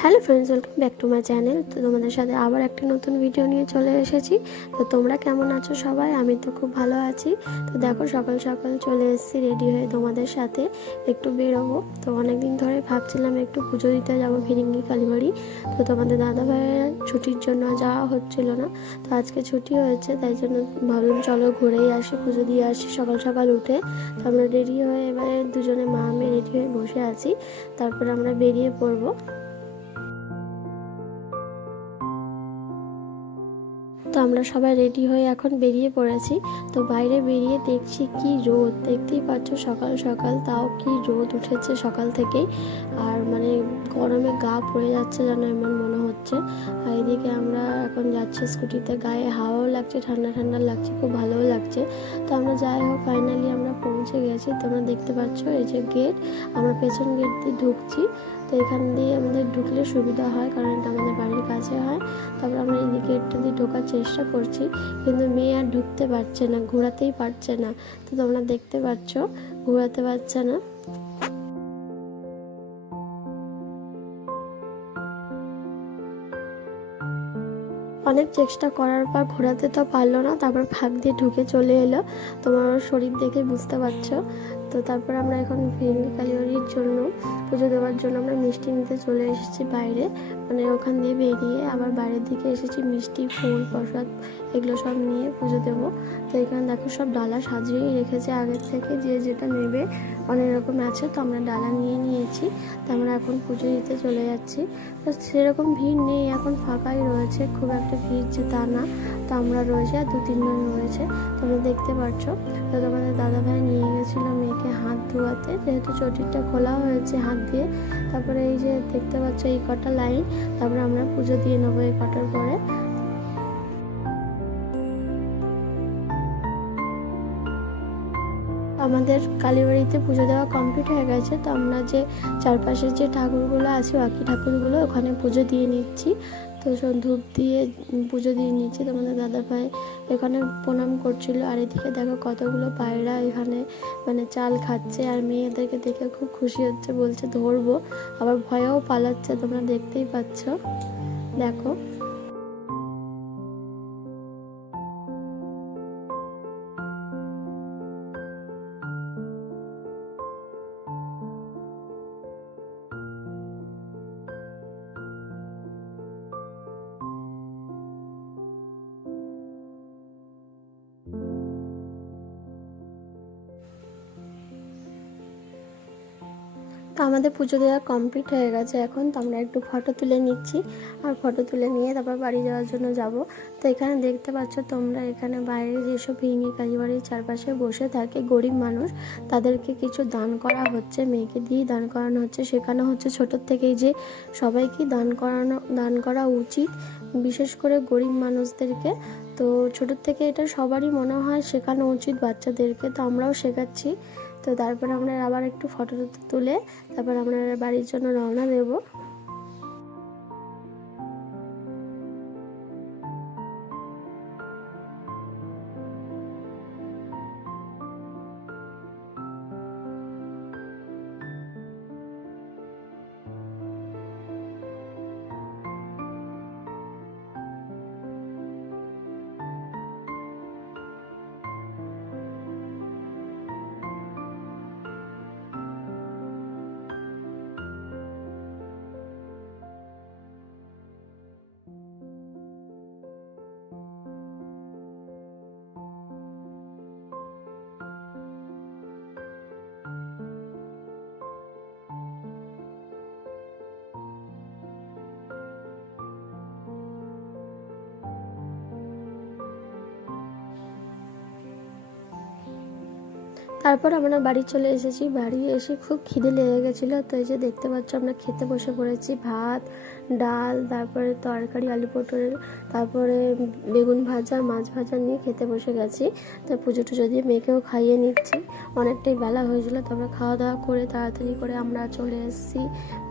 Hello friends, welcome back to my channel. তো তোমাদের সাথে আবার একটা নতুন ভিডিও নিয়ে চলে এসেছি। তো তোমরা কেমন আছো সবাই? আমি তো খুব ভালো আছি। তো দেখো সকাল সকাল চলে এসেছি রেডি হয়ে তোমাদের সাথে একটু বেরোবো। তো অনেকদিন ধরে ভাবছিলাম একটু পুজো দিতে যাবো ফিরিঙ্গি কালীবাড়ি। তো তোমাদের দাদা ভাইয়ের ছুটির জন্য যাওয়া হচ্ছিল না। তো আজকে ছুটি হয়েছে, তাই জন্য ভাবলাম চলো ঘুরেই আসি, পুজো দিয়ে আসি সকাল সকাল উঠে। তো আমরা রেডি হয়ে এবারে দুজনে মা মেয়ে রেডি হয়ে বসে আছি। তারপরে আমরা বেরিয়ে পড়বো। তো আমরা সবাই রেডি হয়ে এখন বেরিয়ে পড়েছি। তো বাইরে বেরিয়ে দেখছি কি রোদ, দেখতেই পাচ্ছ সকাল সকাল, তাও কি রোদ উঠেছে সকাল থেকেই। আর মানে গরমে গা পড়ে যাচ্ছে যেন এমন মনে হচ্ছে। আর এদিকে আমরা এখন যাচ্ছি স্কুটিতে, গায়ে হাওয়াও লাগছে, ঠান্ডা ঠান্ডা লাগছে, খুব ভালোও লাগছে। তো আমরা যাই হোক ফাইনালি আমরা পৌঁছে গেছি। তোমরা দেখতে পাচ্ছ এই যে গেট, আমরা পেছন গেট দিয়ে ঢুকছি। তো এখান দিয়ে আমাদের ঢুকলে সুবিধা হয়, কারণ এটা আমাদের বাড়ির কাছে হয়। তারপর আমরা এই গেটটা দিয়ে ঢোকার চেষ্টা করছি, কিন্তু মেয়ে আর ঢুকতে পারছে না, ঘোরাতেই পারছে না। তো তোমরা দেখতে পাচ্ছ ঘোরাতে পারছে না। অনেক চেষ্টা করার পর ঘোরাতে তো পারলো না, তারপর ফাঁক দিয়ে ঢুকে চলে এলো। তোমার শরীর দেখে বুঝতে পারছো। তো তারপর আমরা এখন ফিরিঙ্গি কালীবাড়ির জন্য পুজো দেওয়ার জন্য আমরা মিষ্টি নিতে চলে এসেছি বাইরে, মানে ওখান দিয়ে বেরিয়ে আবার বাইরের দিকে এসেছি। মিষ্টি, ফুল, প্রসাদ এগুলো সব নিয়ে পুজো দেবো। তো এখানে দেখো সব ডালা সাজিয়েই রেখেছে আগের থেকে, যে যেটা নেবে অনেক রকম আছে। তো আমরা ডালা নিয়ে নিয়েছি। তো আমরা এখন পুজো দিতে চলে যাচ্ছি। তো সেরকম ভিড় নেই, এখন ফাঁকাই রয়েছে, খুব একটা ভিড় যে তা না। তো আমরা রয়েছে আর 2-3 জন রয়েছে, তোমরা দেখতে পাচ্ছ। তো তোমাদের দাদাভাই নিয়ে গেছিলো মেয়েকে হাত ধোয়াতে, যেহেতু চটিটা খোলা হয়েছে হাত দিয়ে। তারপরে এই যে দেখতে পাচ্ছ এই কটা লাইন, তারপরে আমরা পুজো দিয়ে নেবো এই কটার পরে। আমাদের কালীবাড়িতে পুজো দেওয়া কমপ্লিট হয়ে গেছে। তো আমরা যে চারপাশের যে ঠাকুরগুলো আছে, বাকি ঠাকুরগুলো ওখানে পুজো দিয়ে নিচ্ছি। তো সব ধূপ দিয়ে পুজো দিয়ে নিচ্ছি। তোমাদের দাদাভাই এখানে প্রণাম করছিল। আর এদিকে দেখো কতগুলো পায়রা এখানে মানে চাল খাচ্ছে, আর মেয়েদেরকে দেখে খুব খুশি হচ্ছে, বলছে ধরবো, আবার ভয়েও পালাচ্ছে, তোমরা দেখতেই পাচ্ছ। দেখো তো আমাদের পুজো দেওয়া কমপ্লিট হয়ে গেছে এখন। তো আমরা একটু ফটো তুলে নিচ্ছি, আর ফটো তুলে নিয়ে তারপর বাড়ি যাওয়ার জন্য যাব। তো এখানে দেখতে পাচ্ছ তোমরা, এখানে বাইরে যেসব ফিরিঙ্গি কালীবাড়ির চারপাশে বসে থাকে গরিব মানুষ, তাদেরকে কিছু দান করা হচ্ছে, মেয়েকে দিয়েই দান করানো হচ্ছে। শেখানো হচ্ছে ছোটোর থেকেই যে সবাইকেই দান করা উচিত, বিশেষ করে গরিব মানুষদেরকে। তো ছোটোর থেকে এটা সবারই মনে হয় শেখানো উচিত বাচ্চাদেরকে, তো আমরাও শেখাচ্ছি। তো তারপর আমরা আবার একটু ফটো তুলে তারপর আমরা বাড়ির জন্য রওনা দেব। তারপর আমরা বাড়ি চলে এসেছি। বাড়ি এসে খুব খিদে লেগে গেছিলো। তো এই যে দেখতে পাচ্ছ আমরা খেতে বসে পড়েছি, ভাত, ডাল, তারপরে তরকারি আলু পটলের, তারপরে বেগুন ভাজা, মাছ ভাজা নিয়ে খেতে বসে গেছি। তো পুজো টুজো দিয়ে মেয়েকেও খাইয়ে নিচ্ছি, অনেকটাই বেলা হয়েছিলো। তারপরে খাওয়া দাওয়া করে তাড়াতাড়ি করে আমরা চলে এসেছি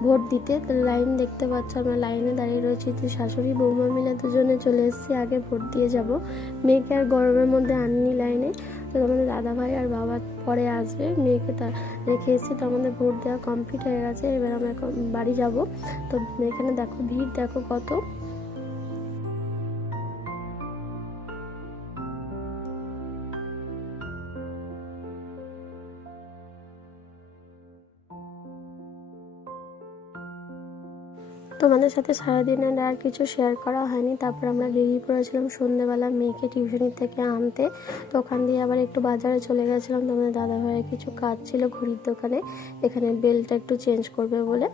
ভোট দিতে। তো লাইন দেখতে পাচ্ছ, আমরা লাইনে দাঁড়িয়ে রয়েছি। তো শাশুড়ি বৌমা মিলে দুজনে চলে এসেছি আগে ভোট দিয়ে যাব। মেয়েকে আর গরমের মধ্যে আনিনি লাইনে। তো আমাদের দাদাভাই আর বাবা পরে আসবে, মেয়েকে তা রেখে এসেছি। তো আমাদের ভোট দেওয়া কমপ্লিট হয়ে গেছে, এবার আমরা এখন বাড়ি যাব। তো এখানে দেখো ভিড় দেখো কত। তোমাদের সাথে সারাদিনের আর কিছু শেয়ার করা হয়নি। তারপর আমরা বেরিয়ে পড়েছিলাম সন্ধ্যেবেলা মেয়েকে টিউশনি থেকে আনতে। তো ওখান দিয়ে আবার একটু বাজারে চলে গেছিলাম, তোমাদের দাদাভাইয়ের কিছু কাজ ছিল ঘড়ির দোকানে, এখানে বেলটা একটু চেঞ্জ করবে বলে।